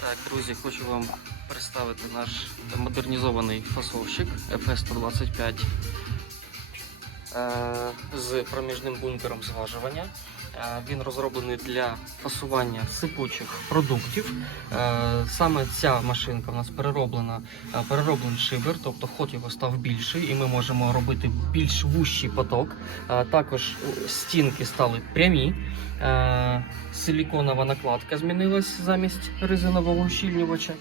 Так, друзі, хочу вам представити наш модернізований фасовщик FS-125 е, з проміжним бункером зважування. Е, Він розроблений для фасування сипучих продуктів. Е, Саме ця машинка у нас перероблена, е, перероблений шибер, тобто ход його став більший, і ми можемо робити більш вущий поток. Е, Також е, стінки стали прямі. Е, Силіконова накладка змінилась замість резинового ущільнювача.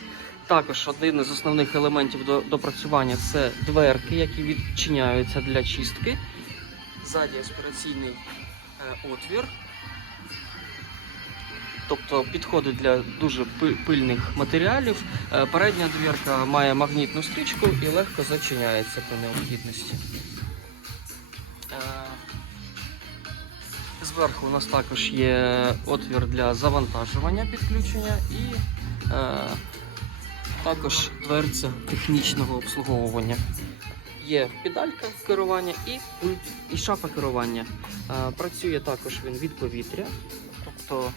Також один із основних елементів до допрацювання це дверки, які відчиняються для чистки. Ззаді аспіраційний е, отвір. Тобто підходить для дуже пильних матеріалів. Е, Передня дверка має магнітну стрічку і легко зачиняється при необхідності. Е, Зверху у нас також є отвір для завантажування підключення і е, також дверця технічного обслуговування. Є педалька керування і і шафа керування. Е, працює також він від повітря. Тобто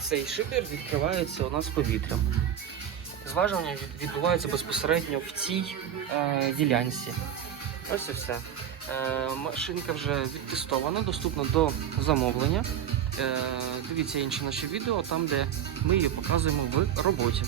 цей шибер відкривається у нас повітрям. Зважування відбувається безпосередньо в цій е, ділянці. Ось і все. Е, машинка вже відтестована, доступна до замовлення. Е, дивіться інші наші відео, там де ми її показуємо в роботі.